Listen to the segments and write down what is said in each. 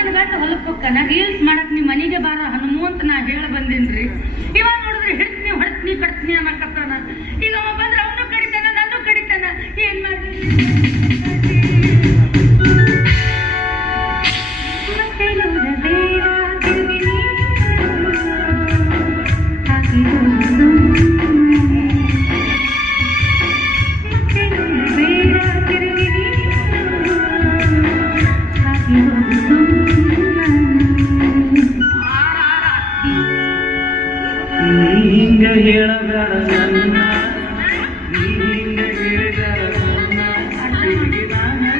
ನಿನ್ ಗಂಡ ಹೊಲಕ್ ಹೋಗ್ತಾನ ರೀಲ್ಸ್ ಮಾಡಕ್ ನೀವ್ ಮನಿಗೆ ಬಾರ ಹನುಮು ಅಂತ ನಾ ಹೇಳ ಬಂದಿನ್ರಿ. ಇವಾಗ ನೋಡಿದ್ರೆ ಹಿಡ್ತೀನಿ ಹೊಡ್ತೀನಿ ಕಟ್ತೀನಿ ಅನ್ನಕತ್ತಾನ. ಈಗ ಅವ ಬಂದ್ರೆ ಅವನು ಕಡಿತಾನ ನಾನು ಕಡಿತಾನ. ಏನ್ ಮಾಡ್ರಿ? ಹಿಂಗ ಹೇಳಬೇಡ ನನ್ನ, ಹಿಂಗ ಹೇಳಿದಾರ ನನ್ನ, ಹಿಂಗ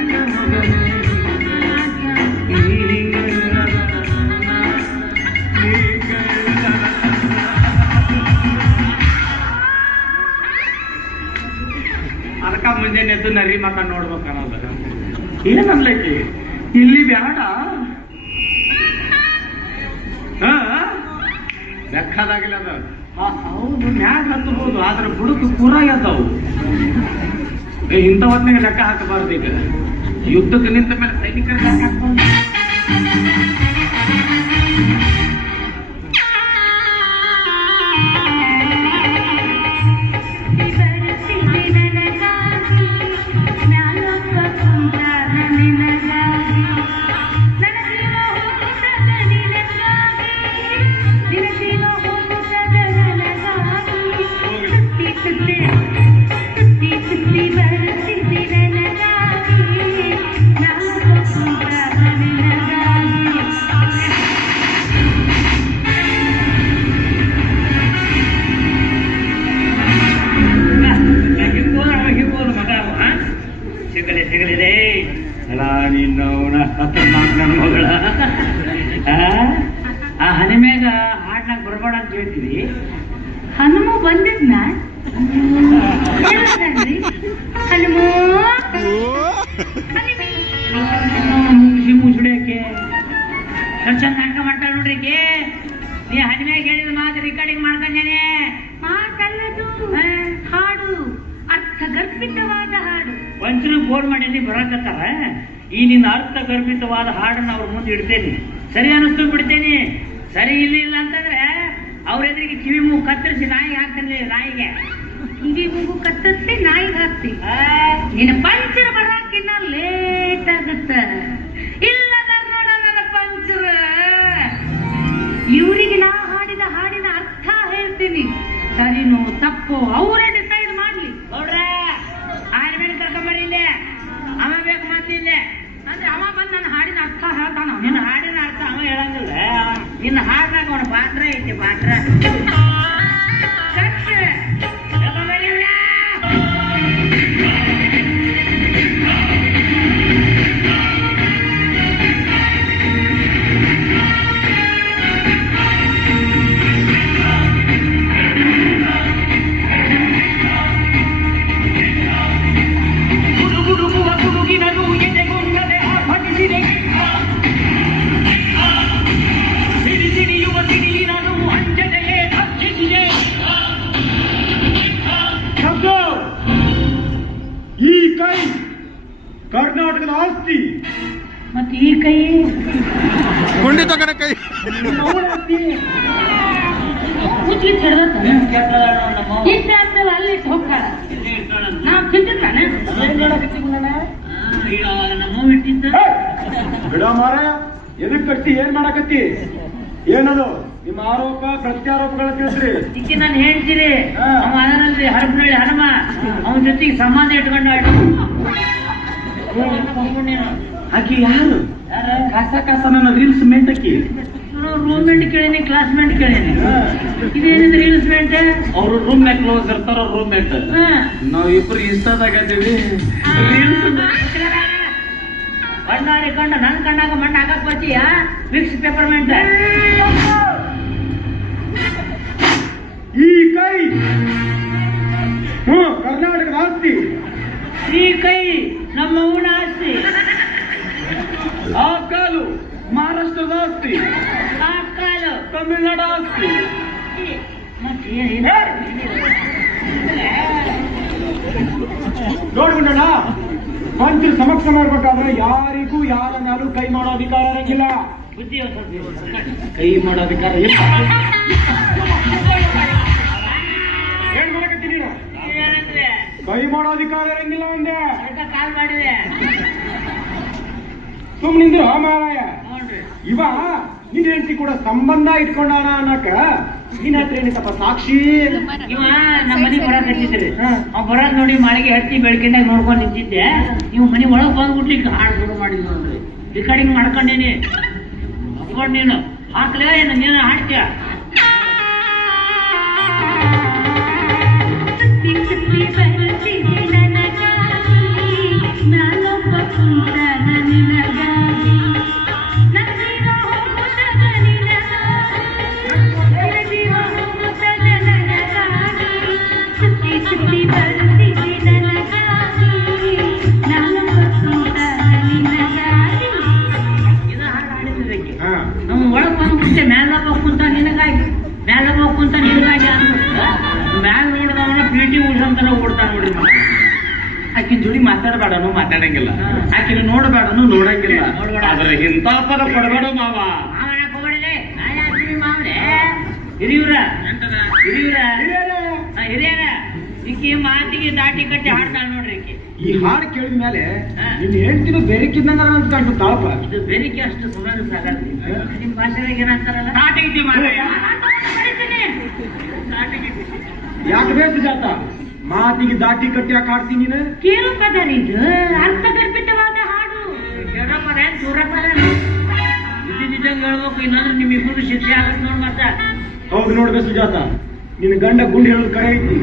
ಅದಕ್ಕ ಮುಂಜಾನೆ ಎದ್ದು ನರಿ ಮಕ್ಕ ನೋಡ್ಬೇಕ ಅನ್ನೋದು ಏನನ್ಲೈತಿ ಇಲ್ಲಿ ಬ್ಯಾಡ. ಲೆಕ್ಕದಾಗಿಲ್ಲ ಅದು. ಹೌದು ಮ್ಯಾಗ ಹತ್ತಬಹುದು, ಆದ್ರೆ ಬುಡಕು ಕೂರಾಗ್ಯದವು. ಇಂಥ ಹೊತ್ತಿನಾಗ ಲೆಕ್ಕ ಹಾಕಬಾರ್ದು. ಈಗ ಯುದ್ಧಕ್ಕೆ ನಿಂತ ಮೇಲೆ ಸೈನಿಕರ ಲೆಕ್ಕ ಹಾಕ್ಬಾರ್ದು. ಸಿಗಲಿದೆ ಅಲ್ಲ ನಿನ್ನವನ ಖತರ್ನಾಕ್ ನನ್ನ ಮಗಳ. ಆ ಹನಿಮ್ಯಾಗ ಹಾಡ್ನಾಗ ಬರ್ಬೇಡ ಅಂತ ಹೇಳ್ತೀವಿ. ಹನುಮು ಬಂದಿದ್ನ ಹನುಮು ಮುಗಿಸಿ ಮುಸುಡಿಯಕ್ಕೆ ಚಂದ ನಾಟಕ ಮಾಡ್ತಾಳೆ ನೋಡ್ರಿ. ನೀ ಹನಿಮ್ಯಾಗ ಹೇಳಿದ ಮಾತು ರೆಕಾರ್ಡಿಂಗ್ ಮಾಡ್ಕೊಂಡೇನೆ. ಮಾತಲ್ಲದು ಹಾಡು, ಅರ್ಥಗರ್ಭಿತವಾದ ಹಾಡು. ಒಂಚೂರು ಫೋನ್ ಮಾಡಿ ಬರಕತ್ತಾರ. ಈ ನಿನ್ನ ಅರ್ಥಗರ್ಭಿತವಾದ ಹಾಡನ್ನು ಅವ್ರ ಮುಂದೆ ಇಡ್ತೇನೆ. ಸರಿ ಅನ್ನಿಸ್ತು ಬಿಡ್ತೇನೆ. ಸರಿ ಇಲ್ಲ ಅಂತಂದ್ರೆ ಅವ್ರ ಎದುರಿಗೆ ಕಿವಿ ಮೂಗು ಕತ್ತರಿಸಿ ನಾಯಿಗೆ ಹಾಕ್ತಾನೆ. ನಾಯಿಗೆ ಕಿವಿ ಮೂಗು ಕತ್ತರಿಸಿ ನಾಯಿಗೆ ಹಾಕ್ತಿ. ನಿನ್ನ ಪಂಚರ ಬರಾಕಿನ್ನ ಲೇಟ್ ಆಗತ್ತ. ಇಲ್ಲದ ನೋಡ ನನ್ನ ಪಂಚರ. ಇವರಿಗೆ ನಾ ಹಾಡಿದ ಹಾಡಿನ ಅರ್ಥ ಹೇಳ್ತೀನಿ. ಸರಿನೋ ತಪ್ಪೋ ಅವರೇ ಡಿಸೈಡ್ ಮಾಡ್ಲಿ. ನೋಡ್ರೆ ಆಯ್ನ ಮೇಲೆ ಕರ್ಕೊಂಬರಿ ಇಲ್ಲೇ. ಅವ ಬೇಕು ಮತ್ತೆ ಅಂದ್ರೆ ಅವ ಬಂದು ನನ್ನ ಹಾಡಿನ ಅರ್ಥ ಹೇಳ್ತಾನ. ನಿನ್ನ ಹಾಡಿನ ಅರ್ಥ ಅವ ಹೇಳಂಗಿಲ್ಲ. ನಿನ್ನ ಹಾಡಿನಾಗ ಅವನ ಪಾತ್ರ ಐತಿ. ಪಾತ್ರ ಕರ್ನಾಟಕದ ಆಸ್ತಿ. ಮತ್ತೆ ಈ ಕೈ ಖಂಡಿತ ಕಣ ಕೈ ಅಲ್ಲಿ ಹೋಗ್ತಾಳ. ನಾವು ತಿಂತಿದ್ದಾನೆ ಬಿಡ ಮಾರ. ಎದಕ್ ಕಟ್ಟಿ ಏನ್ ಮಾಡಕತ್ತಿ? ಏನದು ನಿಮ್ಮ ಆರೋಪ ಪ್ರತ್ಯಾರೋಪಗಳ ತಿಳಿಸ್ರಿ. ಇದಕ್ಕೆ ನಾನು ಹೇಳ್ತೀರಿ. ಅವ ಅದರಲ್ಲಿ ಹರಪನಹಳ್ಳಿ ಹನುಮ ಅವನ ಜೊತೆಗೆ ಸಂಬಂಧ ಇಟ್ಕೊಂಡು ಆಕಿ ಯಾರು? ಕಾಸ ನನ್ನ ರೀಲ್ಸ್ ಮೇಟ್ ಆಕಿ. ರೂಮ್ಮೇಟ್ ಕೇಳೀನಿ, ಕ್ಲಾಸ್ಮೇಟ್ ಕೇಳೀನಿ. ಇದೇನಿದೆ ರೀಲ್ಸ್ ಮೇಟ್? ಅವ್ರು ರೂಮ್ ನ್ಯಾಗ ಕ್ಲೋಸ್ ಇರ್ತಾರ. ರೂಮ್ ಮೇಟ್ ನಾವ್ ಇಬ್ರು ಇನ್ಸ್ಟಾದಾಗ ಅದೀವಿ. ಕಣ್ಣಾಡಿ ಕಂಡ ನನ್ ಕಣ್ಣಾಗ ಮಣ್ಣ ಹಾಕಕ್ ಬರ್ತೀಯ? Vicks peppermint. ಈ ಕೈ ಕರ್ನಾಟಕದ ಆಸ್ತಿ. ಈ ಕೈ ನಮ್ಮ ಊನ ಆಸ್ತಿ. ಆ ಕಾಲು ಮಹಾರಾಷ್ಟ್ರದ ಆಸ್ತಿ. ಆ ಕಾಲು ತಮಿಳ್ನಾಡು ಆಸ್ತಿ. ನೋಡ್ಬಿಡೋಣ. ಮಂತ್ರಿ ಸಮಕ್ಷ ಮಾಡ್ಬೇಕಾದ್ರೆ ಯಾರಿಗೂ ಯಾರ ಮೇಲೂ ಕೈ ಮಾಡೋ ಅಧಿಕಾರ ಇರಂಗಿಲ್ಲ. ಬುದ್ಧಿ ಒಂದ್ ಸ್ವಲ್ಪ ಕೈ ಮಾಡೋ ಅಧಿಕಾರ ಇಲ್ಲ. ಏನ್ ಮಾಡಕತ್ತೀನಿ ನೀನು? ಏನಂದ್ರೆ ಕೈ ಮಾಡೋ ಅಧಿಕಾರ ಇರಂಗಿಲ್ಲ ಒಂದೇ. ಅದಕ್ಕೆ ಕಾಲ್ ಮಾಡಿದೆ ಸುಮ್ಮನಿಂದ್ರು ಮಾರಾಯ. ನೋಡ್ರಿ ಇವ ನಿನ್ ಹೆಂಡತಿ ಕೂಡ ಸಂಬಂಧ ಇಟ್ಕೊಂಡಾನ ಅನ್ನಕ ನಿನ್ನ ಹತ್ರ ಏನಿತ್ತಪ್ಪ ಸಾಕ್ಷಿ? ಇವ ನಮ್ಮ ಮನೆಗೆ ಬರಕ್ ಹಚ್ಚಿದ್ರಿ ಹಾ. ಅವ್ ಬರೋದ್ ನೋಡಿ ಮಾಳಿಗೆ ಹತ್ತಿ ಬೆಳಕಿಂದಾಗ ನೋಡ್ಕೊಂಡ್ ನಿಂತಿದ್ದೆ. ನೀವು ಮನೆ ಒಳಗ್ ಬಂದ್ಬಿಟ್ಲಿಕ್ಕೆ ಹಾಡು ಶುರು ಮಾಡಿದ್ ನೋಡ್ರಿ. ರೆಕಾರ್ಡಿಂಗ್ ಮಾಡ್ಕೊಂಡೇನಿ. ಅಪ್ಕೊಂಡ್ ನೀನು ಹಾಕ್ಲೇ ನೀನು ಹಾಡ್ತೀಯ. ನಮ್ಮ ಒಳಗ್ ಬಂದ್ಬಿಟ್ಟೆ ಮ್ಯಾಲಪ್ಪ ಕುಂತ ನಿನಗಾಗಿ ಮ್ಯಾಲಪ್ಪ ಕುಂತ ನಿನಗಾಗಿ ಅನ್ಬಿಟ್ಟು ಮ್ಯಾಲ ನೋಡಿದವನ ಪಿ.ಟಿ. ಉಷಾ ಅಂತಾನೆ ಓಡ್ತಾನ ನೋಡ್ರಿ. ಆಕಿನ ಜೋಡಿ ಮಾತಾಡಬೇಡನು ಮಾತಾಡಂಗಿಲ್ಲ, ಆಕಿನ ನೋಡಬೇಡನು ನೋಡಂಗಿಲ್ಲ. ನೋಡ್ಬೇಡ. ಆದ್ರೆ ಇಂಥ ಪದ ಕೊಡಬೇಡ ಮಾವ. ಹಿರಿಯೂರ ಹಿರಿಯರ ಈಕಿ ಮಾತಿಗೆ ದಾಟಿ ಕಟ್ಟಿ ಹಾಡ್ತಾಳ ನೋಡ್ರಿ. ಈಕಿ ಈ ಹಾಡು ಕೇಳಿದ ಮೇಲೆ ಹಾ. ನಿನ್ನ ಹೆಂಡತಿನ ಬೆರಕಿದ್ದಂಗ ಅಂತ ಕಾಣ್ತು ತಾಳಪ್ಪ. ಇದು ಬೆರಿಕೆ ಅಷ್ಟು ಸುಮಾರು ಸಾಗಲ್ರಿ. ನಿಮ್ ಭಾಷೆದಾಗ ಏನಂತಾರಲ್ಲ ತಾಟಗಿತಿ ಮಾರಾಯ. ಯಾಕೆ ಬೇಸ ಜಾತ ಮಾತಿಗೆ ದಾಟಿ ಕಟ್ಟಿ ಯಾಕೆ ಹಾಡ್ತೀನಿ ನೀನು? ಕೇಳು ಪದರ ಇದು ಅರ್ಥಗರ್ಭಿತವಾದ ಹಾಡು. ಇದ್ದಿದ್ದಂಗೆ ಹೇಳ್ಬೇಕು, ಇಲ್ಲಾಂದ್ರೆ ನಿಮ್ಮಿಬ್ಬರು ಶಿಕ್ಷೆ ಆಗತ್ತೆ ನೋಡ್. ಮತ್ತ ಹೌದು ನೋಡ್ಬೇ ಸುಜಾತ, ನಿನ್ನ ಗಂಡ ಗುಂಡು ಹೇಳೋದು ಕರೆ ಐತಿ,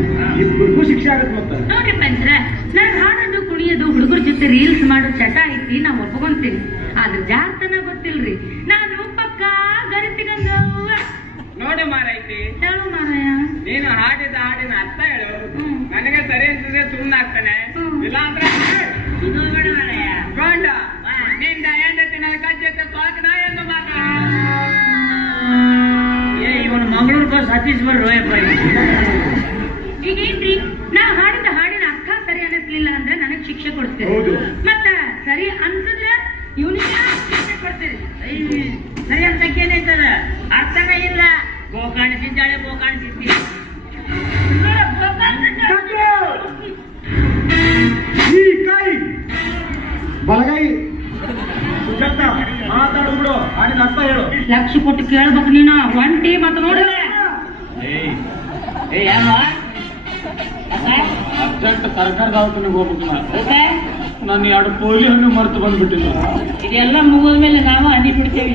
ಇಬ್ಬರಿಗೂ ಶಿಕ್ಷೆ ಆಗತ್ತೆ. ಮತ್ತ ನೋಡ್ರಿ ಪಂಚ್ರ, ನನ್ ಹಾಡೋದು ಕುಣಿಯೋದು ಹುಡುಗರ ಜೊತೆ ರೀಲ್ಸ್ ಮಾಡೋ ಚಟ ಐತಿ, ನಾ ಒಪ್ಕೊಂತೀನಿ. ಆದ್ರೆ ಜಾತನ ಗೊತ್ತಿಲ್ರಿ. ನಾನು ಪಕ್ಕ ಗರಿತಿಗಂಗ ನೋಡಿ ಮಾರೈತಿ. ಹೇಳು ಮಾರಾಯ. ನೀನು ಹಾಡಿದ ಹಾಡಿನ ಅರ್ಥ ಹೇಳು. ಹ್ಮ್. ನನಗೆ ಸರಿ ಅನ್ಸಿದ್ರೆ ಸುಮ್ಮನೆ ಆಗ್ತಾನೆ. ಹ್ಮ್. ಇಲ್ಲಾಂದ್ರೆ ಇದು ಬೇಡ ಮಾರಾಯ. ಗಂಡ ನಿಂದ ಹೆಂಡತಿ ನನ್ನ ಕಜ್ಜೆ ಸ್ವಾಗತ ಎಂದು ಮಾತ. ಇವನು ಮಂಗಳೂರು ಬಸ್ ಹತ್ತೀಸ್ ಬರ್ರೋಯಪ್ಪ. ಈಗೇನ್ರಿ, ನಾ ಹಾಡಿದ ಹಾಡಿನ ಅರ್ಥ ಸರಿ ಅನ್ನಿಸ್ಲಿಲ್ಲ ಅಂದ್ರೆ ನನಗ್ ಶಿಕ್ಷೆ ಕೊಡ್ತೀರಿ. ಹೌದು. ಮತ್ತ ಸರಿ ಅನ್ಸಿದ್ರೆ ಇವನಿಗೆ ಶಿಕ್ಷೆ ಕೊಡ್ತೀರಿ. ಸರಿ ಅಂತಕ್ಕೇನೈತದ ಅರ್ಥನೇ ಇಲ್ಲ. ಗೋ ಕಾಣಿಸಿದ್ದಾಳೆ, ಗೋ ಕಾಣಿಸಿದ್ದಿ. ಈ ಕೈ ಬಲಗೈ. ಸುಜಾತ ಮಾತಾಡು ಬಿಡು, ಹಾಡಿನ ಅರ್ಥ ಹೇಳು. ಲಕ್ಷ ಕೊಟ್ಟು ಕೇಳ್ಬೇಕು ನೀನು. ಒಂಟಿ ಮತ್ತೆ ನೋಡಿದ್ರೆ ಅರ್ಜೆಂಟ್ ಸರ್ಕಾರ ದವಾಖಾನೆಗೆ ಹೋಗ್ಬೇಕು. ನಾನು 2 ಪೋಲಿ ಹಣ್ಣು ಮರೆತು ಬಂದ್ಬಿಟ್ಟಿಲ್ಲ. ಇದೆಲ್ಲ ಮುಗಿದ ಮೇಲೆ ನಾವು ಹನಿ ಬಿಡ್ತೇವೆ.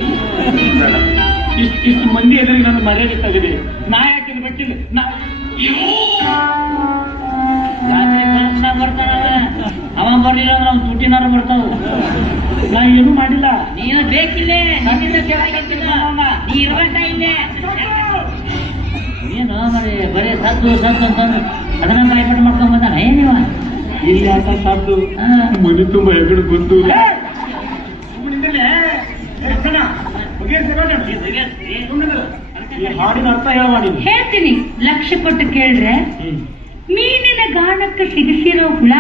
ಇಷ್ಟು ಮಂದಿ ಎದುರಿಗೆ ನಾನು ಮರ್ಯಾದೆ ತೆಗೆದೆ. ನಾ ಯಾಕೆ ಬಿಟ್ಟಿಲ್ಲ? ಬರ್ತಾನಲ್ಲ, ಅವ ಬರ್ಲಿಲ್ಲ ಅಂದ್ರೆ ಅವ್ನು ತುಟಿನಾರ ಬರ್ತಾವ. ನಾ ಏನು ಮಾಡಿಲ್ಲ. ನೀನು ಬೇಕಿಲ್ಲೇ, ನನ್ನಿಂದ ಕೇಳಕ್ಕಿಲ್ಲ. ನೀ ಇರ್ಬೇಕ ಇಲ್ಲೇ. ಏನು ಮರಿ ಬರೀ ಸದ್ದು ಅಂತಂದು ಅದನ್ನ ಬಾಯ್ಪಾಟ್ ಮಾಡ್ಕೊಂಡ್ ಬಂದಾನ ಏನಿವ? ಇಲ್ಲಿ ಆತ ಸಾಧ್ದು ಮನೆ ತುಂಬ ಹೆಗಡೆ ಬಂದು ಹಾಡಿನ ಅರ್ಥ ಹೇಳುವ ನೀನು. ಹೇಳ್ತೀನಿ. ಲಕ್ಷ ಕೊಟ್ಟು ಕೇಳ್ರೆ ಮೀನಿನ ಗಾಣಕ್ಕೆ ಸಿಗಿಸಿರೋ ಹುಳ